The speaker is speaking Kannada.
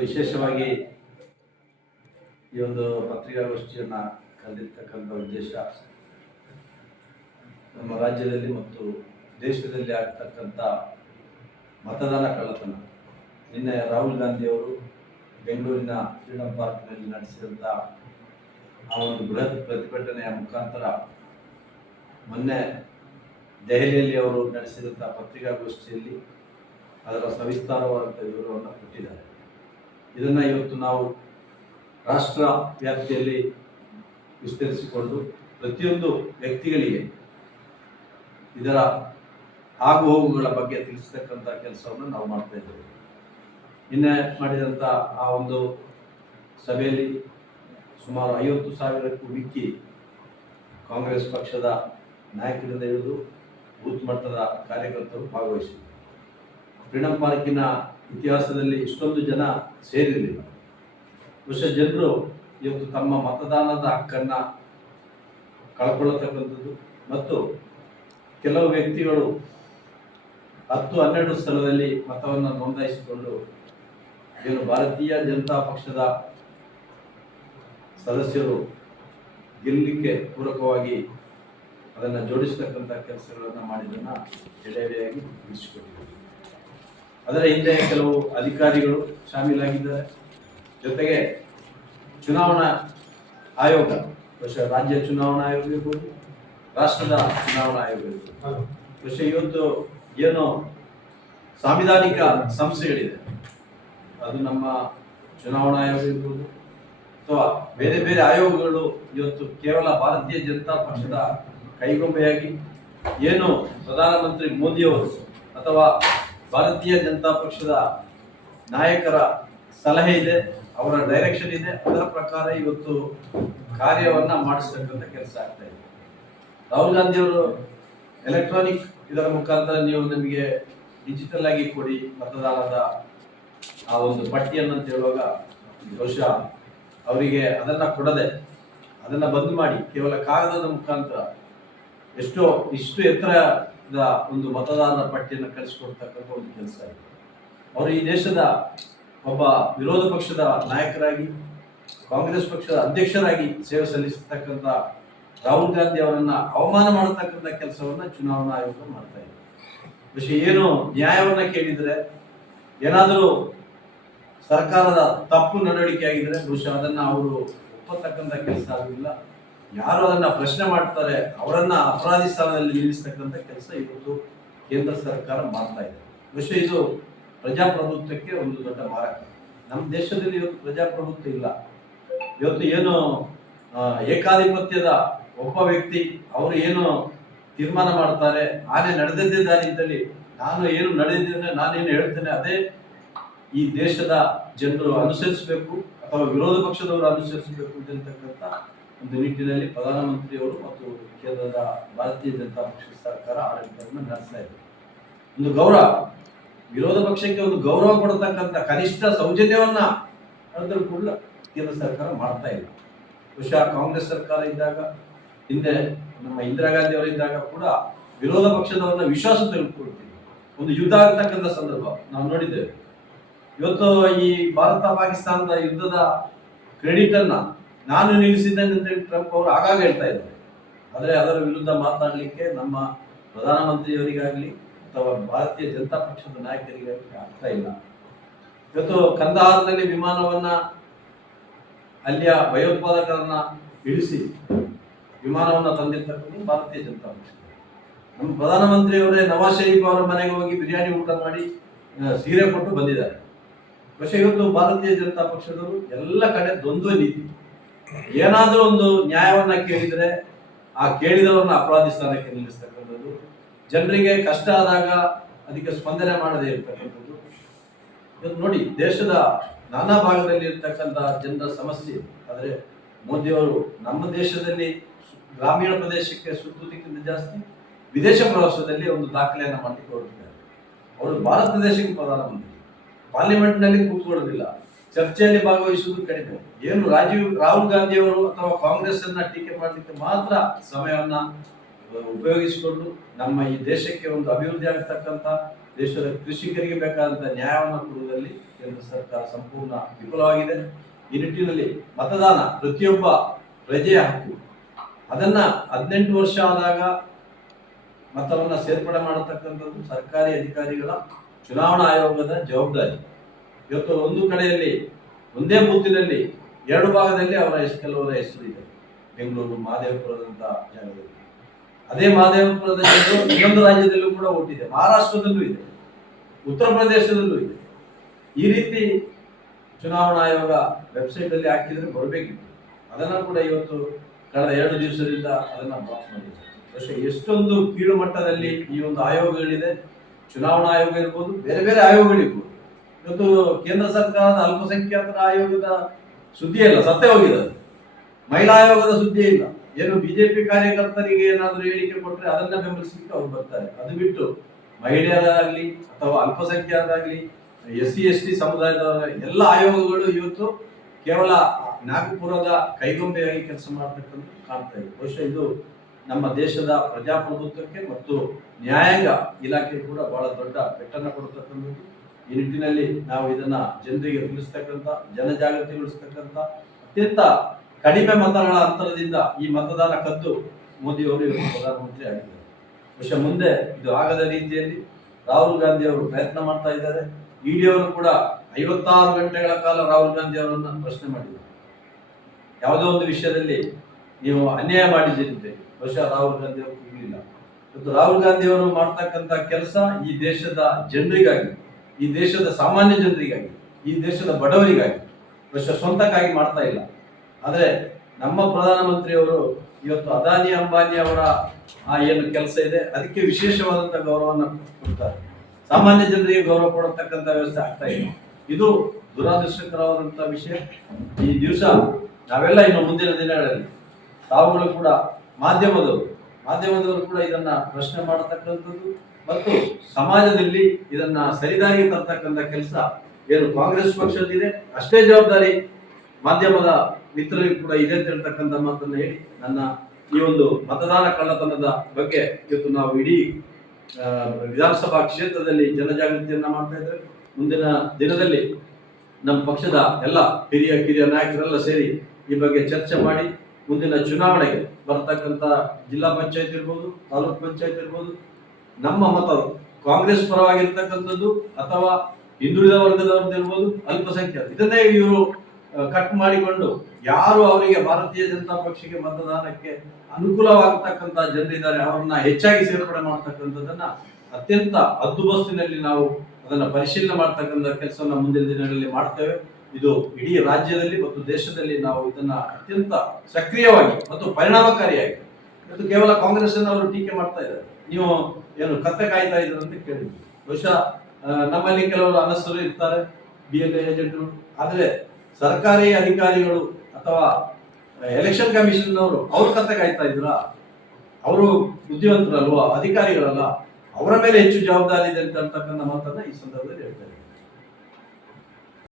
ವಿಶೇಷವಾಗಿ ಈ ಒಂದು ಪತ್ರಿಕಾಗೋಷ್ಠಿಯನ್ನ ಕರೆದಿರ್ತಕ್ಕಂಥ ಉದ್ದೇಶ ನಮ್ಮ ರಾಜ್ಯದಲ್ಲಿ ಮತ್ತು ದೇಶದಲ್ಲಿ ಆಗ್ತಕ್ಕಂಥ ಮತದಾನ ಕಳ್ಳತನ. ನಿನ್ನೆ ರಾಹುಲ್ ಗಾಂಧಿಯವರು ಬೆಂಗಳೂರಿನ ಫ್ರೀಡಮ್ ಪಾರ್ಕ್ನಲ್ಲಿ ನಡೆಸಿದಂಥ ಆ ಒಂದು ಬೃಹತ್ ಪ್ರತಿಭಟನೆಯ ಮುಖಾಂತರ ಮೊನ್ನೆ ದೆಹಲಿಯಲ್ಲಿ ಅವರು ನಡೆಸಿದಂಥ ಪತ್ರಿಕಾಗೋಷ್ಠಿಯಲ್ಲಿ ಅದರ ಸವಿಸ್ತಾರವಾದಂಥ ವಿವರವನ್ನು ಕೊಟ್ಟಿದ್ದಾರೆ. ಇದನ್ನು ಇವತ್ತು ನಾವು ರಾಷ್ಟ್ರ ವ್ಯಾಪ್ತಿಯಲ್ಲಿ ವಿಸ್ತರಿಸಿಕೊಂಡು ಪ್ರತಿಯೊಂದು ವ್ಯಕ್ತಿಗಳಿಗೆ ಇದರ ಆಗುಹೋಗುಗಳ ಬಗ್ಗೆ ತಿಳಿಸ್ತಕ್ಕಂಥ ಕೆಲಸವನ್ನು ನಾವು ಮಾಡ್ತಾ ಇದ್ದೇವೆ. ನಿನ್ನೆ ಮಾಡಿದಂಥ ಆ ಒಂದು ಸಭೆಯಲ್ಲಿ ಸುಮಾರು ಐವತ್ತು ಸಾವಿರಕ್ಕೂ ಮಿಕ್ಕಿ ಕಾಂಗ್ರೆಸ್ ಪಕ್ಷದ ನಾಯಕರಿಂದ ಹಿಡಿದು ಬೂತ್ ಮಟ್ಟದ ಕಾರ್ಯಕರ್ತರು ಭಾಗವಹಿಸಿದರು ಫ್ರೀಡಂ ಪಾರ್ಕಿನ ಇತಿಹಾಸದಲ್ಲಿ ಇಷ್ಟೊಂದು ಜನ ಸೇರಿರಲಿಲ್ಲ. ಬಹುಶಃ ಜನರು ಇವತ್ತು ತಮ್ಮ ಮತದಾನದ ಹಕ್ಕನ್ನು ಕಳ್ಕೊಳ್ಳತಕ್ಕಂಥದ್ದು. ಮತ್ತು ಕೆಲವು ವ್ಯಕ್ತಿಗಳು ಹತ್ತು ಹನ್ನೆರಡು ಸ್ಥಳದಲ್ಲಿ ಮತವನ್ನು ನೋಂದಾಯಿಸಿಕೊಂಡು ಇವರು ಭಾರತೀಯ ಜನತಾ ಪಕ್ಷದ ಸದಸ್ಯರು ಗೆಲ್ಲಲಿಕ್ಕೆ ಪೂರಕವಾಗಿ ಅದನ್ನು ಜೋಡಿಸತಕ್ಕಂಥ ಕೆಲಸಗಳನ್ನು ಮಾಡಿದ್ದನ್ನು ಎಳೆಯಾಗಿ ತಿಳಿಸಿಕೊಟ್ಟಿದ್ದಾರೆ ಅದರ ಹಿಂದೆ ಕೆಲವು ಅಧಿಕಾರಿಗಳು ಶಾಮೀಲಾಗಿದ್ದಾರೆ. ಜೊತೆಗೆ ಚುನಾವಣಾ ಆಯೋಗ ಬಹುಶಃ ರಾಜ್ಯ ಚುನಾವಣಾ ಆಯೋಗ ಇರ್ಬೋದು ರಾಷ್ಟ್ರದ ಚುನಾವಣಾ ಆಯೋಗ ಇರ್ಬೋದು. ಬಹುಶಃ ಇವತ್ತು ಏನು ಸಾಂವಿಧಾನಿಕ ಸಂಸ್ಥೆಗಳಿದೆ ಅದು ನಮ್ಮ ಚುನಾವಣಾ ಆಯೋಗ ಇರ್ಬೋದು ಅಥವಾ ಬೇರೆ ಬೇರೆ ಆಯೋಗಗಳು ಇವತ್ತು ಕೇವಲ ಭಾರತೀಯ ಜನತಾ ಪಕ್ಷದ ಕೈಗೊಂಬೆಯಾಗಿ ಏನು ಪ್ರಧಾನಮಂತ್ರಿ ಮೋದಿಯವರು ಅಥವಾ ಭಾರತೀಯ ಜನತಾ ಪಕ್ಷದ ನಾಯಕರ ಸಲಹೆ ಇದೆ, ಅವರ ಡೈರೆಕ್ಷನ್ ಇದೆ. ಅದರ ಪ್ರಕಾರ ಇವತ್ತು ಕಾರ್ಯವನ್ನ ಮಾಡಿಸ್ತಕ್ಕಂಥ ಕೆಲಸ ಆಗ್ತಾ ಇದೆ. ರಾಹುಲ್ ಗಾಂಧಿ ಅವರು ಎಲೆಕ್ಟ್ರಾನಿಕ್ ಇದರ ಮುಖಾಂತರ ನೀವು ನಮಗೆ ಡಿಜಿಟಲ್ ಆಗಿ ಕೊಡಿ ಮತದಾನದ ಆ ಒಂದು ಪಟ್ಟಿಯನ್ನು ಅಂತ ಹೇಳುವಾಗ ಬಹುಶಃ ಅವರಿಗೆ ಅದನ್ನ ಕೊಡದೆ, ಅದನ್ನ ಬಂದ್ ಮಾಡಿ ಕೇವಲ ಕಾಗದದ ಮುಖಾಂತರ ಎಷ್ಟೋ, ಇಷ್ಟು ಎತ್ತರದ ಒಂದು ಮತದಾರರ ಪಟ್ಟಿಯನ್ನು ಕಳಿಸ್ಕೊಡ್ತಕ್ಕಂಥ ಒಂದು ಕೆಲಸ ಇದೆ. ಅವರು ಈ ದೇಶದ ಒಬ್ಬ ವಿರೋಧ ಪಕ್ಷದ ನಾಯಕರಾಗಿ, ಕಾಂಗ್ರೆಸ್ ಪಕ್ಷದ ಅಧ್ಯಕ್ಷರಾಗಿ ಸೇವೆ ಸಲ್ಲಿಸತಕ್ಕಂಥ ರಾಹುಲ್ ಗಾಂಧಿ ಅವರನ್ನ ಅವಮಾನ ಮಾಡತಕ್ಕಂಥ ಕೆಲಸವನ್ನ ಚುನಾವಣಾ ಆಯೋಗ ಮಾಡ್ತಾ ಇದೆ. ವಿಷಯ ಏನು? ನ್ಯಾಯವನ್ನ ಕೇಳಿದರೆ, ಏನಾದರೂ ಸರ್ಕಾರದ ತಪ್ಪು ನಡವಳಿಕೆ ಆಗಿದ್ರೆ ಬಹುಶಃ ಅದನ್ನ ಅವರು ಒಪ್ಪತಕ್ಕಂಥ ಕೆಲಸ ಆಗಲಿಲ್ಲ ಯಾರು ಅದನ್ನ ಪ್ರಶ್ನೆ ಮಾಡ್ತಾರೆ, ಅವರನ್ನ ಅಪರಾಧಿ ಸ್ಥಾನದಲ್ಲಿ ನಿಲ್ಲಿಸ್ತಕ್ಕಂಥ ಕೆಲಸ ಇವತ್ತು ಕೇಂದ್ರ ಸರ್ಕಾರ ಮಾಡ್ತಾ ಇದೆ. ಬಹುಶಃ ಇದು ಪ್ರಜಾಪ್ರಭುತ್ವಕ್ಕೆ ಒಂದು ದೊಡ್ಡ ಮಾರಕ. ನಮ್ಮ ದೇಶದಲ್ಲಿ ಇವತ್ತು ಪ್ರಜಾಪ್ರಭುತ್ವ ಇಲ್ಲ. ಇವತ್ತು ಏನು ಏಕಾಧಿಪತ್ಯದ ಒಬ್ಬ ವ್ಯಕ್ತಿ, ಅವರು ಏನು ತೀರ್ಮಾನ ಮಾಡ್ತಾರೆ, ನಾನೇ ನಡೆದಿದ್ದೇ ದಾರಿ ನಾನು ಏನು ನಡೆದಿದ್ದೇನೆ, ನಾನೇನು ಹೇಳ್ತೇನೆ, ಅದೇ ಈ ದೇಶದ ಜನರು ಅನುಸರಿಸಬೇಕು, ಅಥವಾ ವಿರೋಧ ಪಕ್ಷದವರು ಅನುಸರಿಸಬೇಕು ಅಂತಕ್ಕಂಥ ಒಂದು ನಿಟ್ಟಿನಲ್ಲಿ ಪ್ರಧಾನಮಂತ್ರಿಯವರು ಮತ್ತು ಕೇಂದ್ರದ ಭಾರತೀಯ ಜನತಾ ಪಕ್ಷ ಸರ್ಕಾರ ಆಡಳಿತವನ್ನು ನಡೆಸ್ತಾ ಇದೆ. ಒಂದು ಗೌರವ, ವಿರೋಧ ಪಕ್ಷಕ್ಕೆ ಒಂದು ಗೌರವ ಕೊಡತಕ್ಕಂಥ ಕನಿಷ್ಠ ಸೌಜನ್ಯವನ್ನ ಅದರ ಕೂಡ ಕೇಂದ್ರ ಸರ್ಕಾರ ಮಾಡ್ತಾ ಇಲ್ಲ. ಬಹುಶಃ ಕಾಂಗ್ರೆಸ್ ಸರ್ಕಾರ ಇದ್ದಾಗ, ಹಿಂದೆ ನಮ್ಮ ಇಂದಿರಾ ಗಾಂಧಿ ಅವರಿದ್ದಾಗ ಕೂಡ ವಿರೋಧ ಪಕ್ಷದವರನ್ನ ವಿಶ್ವಾಸ ತೆಗೆದುಕೊಳ್ತೀವಿ ಒಂದು ಯುದ್ಧ ಆಗ್ತಕ್ಕಂಥ ಸಂದರ್ಭ ನಾವು ನೋಡಿದ್ದೇವೆ. ಇವತ್ತು ಈ ಭಾರತ ಪಾಕಿಸ್ತಾನದ ಯುದ್ಧದ ಕ್ರೆಡಿಟ್ ಅನ್ನ ನಾನು ನಿಲ್ಲಿಸಿದ್ದೇನೆ ಅಂತೇಳಿ ಟ್ರಂಪ್ ಅವರು ಆಗಾಗ ಹೇಳ್ತಾ ಇದ್ದಾರೆ ಆದರೆ ಅದರ ವಿರುದ್ಧ ಮಾತನಾಡಲಿಕ್ಕೆ ನಮ್ಮ ಪ್ರಧಾನಮಂತ್ರಿಯವರಿಗಾಗಲಿ ಅಥವಾ ಭಾರತೀಯ ಜನತಾ ಪಕ್ಷದ ನಾಯಕರಿಗಾಗಲಿ ಆಗ್ತಾ ಇಲ್ಲ. ಇವತ್ತು ಕಂದಹಾರದಲ್ಲಿ ವಿಮಾನವನ್ನ ಅಲ್ಲಿಯ ಭಯೋತ್ಪಾದಕರನ್ನ ಇಳಿಸಿ ವಿಮಾನವನ್ನ ತಂದಿರ್ತಕ್ಕಂಥ ಭಾರತೀಯ ಜನತಾ ಪಕ್ಷ. ನಮ್ಮ ಪ್ರಧಾನಮಂತ್ರಿಯವರೇ ನವಾಜ್ ಶರೀಫ್ ಅವರ ಮನೆಗೆ ಹೋಗಿ ಬಿರಿಯಾನಿ ಊಟ ಮಾಡಿ ಸೀರೆ ಕೊಟ್ಟು ಬಂದಿದ್ದಾರೆ. ಬಹುಶಃ ಇವತ್ತು ಭಾರತೀಯ ಜನತಾ ಪಕ್ಷದವರು ಎಲ್ಲ ಕಡೆ ದ್ವಂದ್ವ ನೀತಿ. ಏನಾದರೂ ಒಂದು ನ್ಯಾಯವನ್ನ ಕೇಳಿದ್ರೆ ಆ ಕೇಳಿದವರನ್ನ ಅಪರಾಧಿ ಸ್ಥಾನಕ್ಕೆ ನಿಲ್ಲಿಸ್ತಕ್ಕಂಥದ್ದು. ಜನರಿಗೆ ಕಷ್ಟ ಆದಾಗ ಅದಕ್ಕೆ ಸ್ಪಂದನೆ ಮಾಡದೇ ಇರ್ತಕ್ಕಂಥದ್ದು. ಇದನ್ನು ನೋಡಿ, ದೇಶದ ನಾನಾ ಭಾಗದಲ್ಲಿ ಇರ್ತಕ್ಕಂಥ ಜನರ ಸಮಸ್ಯೆ ಆದರೆ ಮೋದಿಯವರು ನಮ್ಮ ದೇಶದಲ್ಲಿ ಗ್ರಾಮೀಣ ಪ್ರದೇಶಕ್ಕೆ ಸುತ್ತುವುದಕ್ಕಿಂತ ಜಾಸ್ತಿ, ವಿದೇಶ ಪ್ರವಾಸದಲ್ಲಿ ಒಂದು ದಾಖಲೆಯನ್ನು ಮಾಡಲಿಕ್ಕೆ ಅವರು ಭಾರತ ದೇಶಕ್ಕೆ ಪ್ರಧಾನಮಂತ್ರಿ ಪಾರ್ಲಿಮೆಂಟ್ನಲ್ಲಿ ಕೂತ್ಕೊಳ್ಳೋದಿಲ್ಲ. ಚರ್ಚೆಯಲ್ಲಿ ಭಾಗವಹಿಸುವುದು ಕಡಿಮೆ. ಏನು ರಾಜೀವ್, ರಾಹುಲ್ ಗಾಂಧಿ ಅವರು ಅಥವಾ ಕಾಂಗ್ರೆಸ್ ಅನ್ನ ಟೀಕೆ ಮಾಡಲಿಕ್ಕೆ ಮಾತ್ರ ಸಮಯವನ್ನ ಉಪಯೋಗಿಸಿಕೊಂಡು ನಮ್ಮ ಈ ದೇಶಕ್ಕೆ ಒಂದು ಅಭಿವೃದ್ಧಿ ಆಗತಕ್ಕಂತ ದೇಶದ ಕೃಷಿಕರಿಗೆ ಬೇಕಾದಂತ ನ್ಯಾಯವನ್ನು ಕೊಡುವುದರಲ್ಲಿ ಕೇಂದ್ರ ಸರ್ಕಾರ ಸಂಪೂರ್ಣ ವಿಫಲವಾಗಿದೆ. ಈ ನಿಟ್ಟಿನಲ್ಲಿ ಮತದಾನ ಪ್ರತಿಯೊಬ್ಬ ಪ್ರಜೆಯ ಹಕ್ಕು. ಅದನ್ನ ಹದಿನೆಂಟು ವರ್ಷ ಆದಾಗ ಮತವನ್ನ ಸೇರ್ಪಡೆ ಮಾಡತಕ್ಕಂಥದ್ದು ಸರ್ಕಾರಿ ಅಧಿಕಾರಿಗಳ ಚುನಾವಣಾ ಆಯೋಗದ ಜವಾಬ್ದಾರಿ. ಇವತ್ತು ಒಂದು ಕಡೆಯಲ್ಲಿ, ಒಂದೇ ಮುತ್ತಿನಲ್ಲಿ, ಎರಡು ಭಾಗದಲ್ಲಿ ಅವರ ಹೆಸರು ಕೆಲವರ ಹೆಸರು ಇದೆ. ಬೆಂಗಳೂರು ಮಹದೇವಪುರದಂತ ಜಾಗದಲ್ಲಿ ಅದೇ ಮಹದೇವಪುರದ ಜನರು ಇನ್ನೊಂದು ರಾಜ್ಯದಲ್ಲೂ ಕೂಡ ಓಟಿದೆ ಮಹಾರಾಷ್ಟ್ರದಲ್ಲೂ ಇದೆ. ಉತ್ತರ ಪ್ರದೇಶದಲ್ಲೂ ಇದೆ. ಈ ರೀತಿ ಚುನಾವಣಾ ಆಯೋಗ ವೆಬ್ಸೈಟ್ ಅಲ್ಲಿ ಹಾಕಿದ್ರೆ ಬರಬೇಕಿತ್ತು. ಅದನ್ನ ಕೂಡ ಇವತ್ತು ಕಳೆದ ಎರಡು ದಿವಸದಿಂದ ಅದನ್ನ ಬ್ಲಾಕ್ ಮಾಡಿದ್ದಾರೆ. ಅಷ್ಟೇ ಎಷ್ಟೊಂದು ಕೀಳು ಮಟ್ಟದಲ್ಲಿ ಈ ಒಂದು ಆಯೋಗಗಳಿದೆ. ಚುನಾವಣಾ ಆಯೋಗ ಇರ್ಬೋದು, ಬೇರೆ ಬೇರೆ ಆಯೋಗಗಳಿರ್ಬೋದು. ಇವತ್ತು ಕೇಂದ್ರ ಸರ್ಕಾರದ ಅಲ್ಪಸಂಖ್ಯಾತರ ಆಯೋಗದ ಸುದ್ದಿ ಇಲ್ಲ, ಸತ್ತೇ ಹೋಗಿದೆ ಮಹಿಳಾ ಆಯೋಗದ ಸುದ್ದಿ ಇಲ್ಲ. ಏನು ಬಿಜೆಪಿ ಕಾರ್ಯಕರ್ತರಿಗೆ ಏನಾದರೂ ಹೇಳಿಕೆ ಕೊಟ್ಟರೆ ಅದನ್ನ ಬೆಂಬಲಿಸಲಿಕ್ಕೆ ಅವ್ರು ಬರ್ತಾರೆ. ಅದು ಬಿಟ್ಟು ಮಹಿಳೆಯರಾಗಲಿ ಅಥವಾ ಅಲ್ಪಸಂಖ್ಯಾತರಾಗಲಿ ಎಸ್ ಸಿ ಎಸ್ ಟಿ ಸಮುದಾಯದ ಎಲ್ಲ ಆಯೋಗಗಳು ಇವತ್ತು ಕೇವಲ ನಾಗಪುರದ ಕೈಗೊಂಬೆಯಾಗಿ ಕೆಲಸ ಮಾಡತಕ್ಕಂಥ ಕಾಣ್ತಾ ಇದೆ. ಬಹುಶಃ ಇದು ನಮ್ಮ ದೇಶದ ಪ್ರಜಾಪ್ರಭುತ್ವಕ್ಕೆ ಮತ್ತು ನ್ಯಾಯಾಂಗ ಇಲಾಖೆ ಕೂಡ ಬಹಳ ದೊಡ್ಡ ಬೆಟ್ಟನ್ನು ಕೊಡತಕ್ಕಂಥದ್ದು. ಈ ನಿಟ್ಟಿನಲ್ಲಿ ನಾವು ಇದನ್ನ ಜನರಿಗೆ ತಿಳಿಸ್ತಕ್ಕಂಥ, ಜನಜಾಗೃತಿಗೊಳಿಸ್ತಕ್ಕಂಥ ಅತ್ಯಂತ ಕಡಿಮೆ ಮತಗಳ ಅಂತರದಿಂದ ಈ ಮತದಾನ ಕದ್ದು ಮೋದಿಯವರು ಇವರು ಪ್ರಧಾನಮಂತ್ರಿ ಆಗಿದ್ದಾರೆ. ಬಹುಶಃ ಮುಂದೆ ಇದು ಆಗದ ರೀತಿಯಲ್ಲಿ ರಾಹುಲ್ ಗಾಂಧಿ ಅವರು ಪ್ರಯತ್ನ ಮಾಡ್ತಾ ಇದ್ದಾರೆ. ಇಡಿ ಅವರು ಕೂಡ ಐವತ್ತಾರು ಗಂಟೆಗಳ ಕಾಲ ರಾಹುಲ್ ಗಾಂಧಿ ಅವರನ್ನ ಪ್ರಶ್ನೆ ಮಾಡಿದ್ದಾರೆ. ಯಾವುದೋ ಒಂದು ವಿಷಯದಲ್ಲಿ ನೀವು ಅನ್ಯಾಯ ಮಾಡಿದ್ದೀರಿ. ಬಹುಶಃ ರಾಹುಲ್ ಗಾಂಧಿ ಅವರು ಇರಲಿಲ್ಲ ಇವತ್ತು ರಾಹುಲ್ ಗಾಂಧಿ ಅವರು ಮಾಡ್ತಕ್ಕಂಥ ಕೆಲಸ ಈ ದೇಶದ ಜನರಿಗಾಗಿ ಈ ದೇಶದ ಸಾಮಾನ್ಯ ಜನರಿಗಾಗಿ, ಈ ದೇಶದ ಬಡವರಿಗಾಗಿ ವರ್ಷ ಸ್ವಂತಕ್ಕಾಗಿ ಮಾಡ್ತಾ ಇಲ್ಲ. ಆದರೆ ನಮ್ಮ ಪ್ರಧಾನಮಂತ್ರಿಯವರು ಇವತ್ತು ಅದಾನಿ ಅಂಬಾನಿ ಅವರ ಆ ಏನು ಕೆಲಸ ಇದೆ, ಅದಕ್ಕೆ ವಿಶೇಷವಾದಂಥ ಗೌರವವನ್ನು ಕೊಡ್ತಾರೆ. ಸಾಮಾನ್ಯ ಜನರಿಗೆ ಗೌರವ ಕೊಡತಕ್ಕಂಥ ವ್ಯವಸ್ಥೆ ಆಗ್ತಾ ಇದೆ. ಇದು ದುರಾದೃಷ್ಟಕರವಾದಂಥ ವಿಷಯ. ಈ ದಿವಸ ನಾವೆಲ್ಲ ಇನ್ನು ಮುಂದಿನ ದಿನಗಳಲ್ಲಿ ತಾವುಗಳು ಕೂಡ ಮಾಧ್ಯಮದವರು ಮಾಧ್ಯಮದವರು ಕೂಡ ಇದನ್ನ ಪ್ರಶ್ನೆ ಮಾಡತಕ್ಕಂಥದ್ದು. ಮತ್ತು ಸಮಾಜದಲ್ಲಿ ಇದನ್ನ ಸರಿದಾರಿಗೆ ತರ್ತಕ್ಕಂಥ ಕೆಲಸ ಏನು ಕಾಂಗ್ರೆಸ್ ಪಕ್ಷದಿದೆ ಅಷ್ಟೇ ಜವಾಬ್ದಾರಿ ಮಾಧ್ಯಮದ ಮಿತ್ರರಿಗೂ ಕೂಡ ಇದೆ ಅಂತ ಹೇಳ್ತಕ್ಕಂಥ ಮಾತನ್ನ ಹೇಳಿ ನನ್ನ ಈ ಒಂದು ಮತದಾನ ಕಳ್ಳತನದ ಬಗ್ಗೆ ಇವತ್ತು ನಾವು ಇಡೀ ವಿಧಾನಸಭಾ ಕ್ಷೇತ್ರದಲ್ಲಿ ಜನಜಾಗೃತಿಯನ್ನ ಮಾಡ್ತಾ ಇದ್ದೇವೆ. ಮುಂದಿನ ದಿನದಲ್ಲಿ ನಮ್ಮ ಪಕ್ಷದ ಎಲ್ಲ ಹಿರಿಯ, ಕಿರಿಯ ನಾಯಕರೆಲ್ಲ ಸೇರಿ ಈ ಬಗ್ಗೆ ಚರ್ಚೆ ಮಾಡಿ ಮುಂದಿನ ಚುನಾವಣೆಗೆ ಬರ್ತಕ್ಕಂಥ ಜಿಲ್ಲಾ ಪಂಚಾಯತ್ ಇರ್ಬೋದು, ತಾಲೂಕ್ ಪಂಚಾಯತ್ ಇರ್ಬೋದು ನಮ್ಮ ಮತ ಕಾಂಗ್ರೆಸ್ ಪರವಾಗಿರ್ತಕ್ಕಂಥದ್ದು ಅಥವಾ ಹಿಂದುಳಿದ ವರ್ಗದವ್ರದ್ದು ಇರ್ಬೋದು, ಅಲ್ಪಸಂಖ್ಯಾತ. ಇದನ್ನೇ ಇವರು ಕಟ್ ಮಾಡಿಕೊಂಡು ಯಾರು ಅವರಿಗೆ ಭಾರತೀಯ ಜನತಾ ಪಕ್ಷಕ್ಕೆ ಮತದಾನಕ್ಕೆ ಅನುಕೂಲವಾಗತಕ್ಕಂತ ಜನರಿದ್ದಾರೆ, ಅವರನ್ನ ಹೆಚ್ಚಾಗಿ ಸೇರ್ಪಡೆ ಮಾಡ್ತಕ್ಕಂಥದ್ದನ್ನ ಅತ್ಯಂತ ಹದ್ದುಬಸ್ತಿನಲ್ಲಿ ನಾವು ಅದನ್ನ ಪರಿಶೀಲನೆ ಮಾಡ್ತಕ್ಕಂಥ ಕೆಲಸವನ್ನ ಮುಂದಿನ ದಿನಗಳಲ್ಲಿ ಮಾಡ್ತೇವೆ. ಇದು ಇಡೀ ರಾಜ್ಯದಲ್ಲಿ ಮತ್ತು ದೇಶದಲ್ಲಿ ನಾವು ಇದನ್ನ ಅತ್ಯಂತ ಸಕ್ರಿಯವಾಗಿ ಮತ್ತು ಪರಿಣಾಮಕಾರಿಯಾಗಿ, ಇದು ಕೇವಲ ಕಾಂಗ್ರೆಸ್ ಅವರು ಟೀಕೆ ಮಾಡ್ತಾ ಇದ್ದಾರೆ. ನೀವು ಏನು ಕತ್ತೆ ಕಾಯ್ತಾ ಇದ್ರು ಅಂತ ಕೇಳಿದ್ವಿ. ಬಹುಶಃ ನಮ್ಮಲ್ಲಿ ಕೆಲವರು ಅನಸ್ಸರು ಇರ್ತಾರೆ ಬಿ ಎಲ್ ಏಜೆಂಟ್ರು ಆದರೆ ಸರ್ಕಾರಿ ಅಧಿಕಾರಿಗಳು ಅಥವಾ ಎಲೆಕ್ಷನ್ ಕಮಿಷನ್ ಅವರು ಅವ್ರ ಕತ್ತೆ ಕಾಯ್ತಾ ಇದ್ರ ಅವರು ಬುದ್ಧಿವಂತರಲ್ವಾ? ಅಧಿಕಾರಿಗಳಲ್ಲ? ಅವರ ಮೇಲೆ ಹೆಚ್ಚು ಜವಾಬ್ದಾರಿ ಇದೆ ಅಂತ ಅಂತಕ್ಕಂಥ ಮಾತನ್ನ ಈ ಸಂದರ್ಭದಲ್ಲಿ ಹೇಳ್ತಾರೆ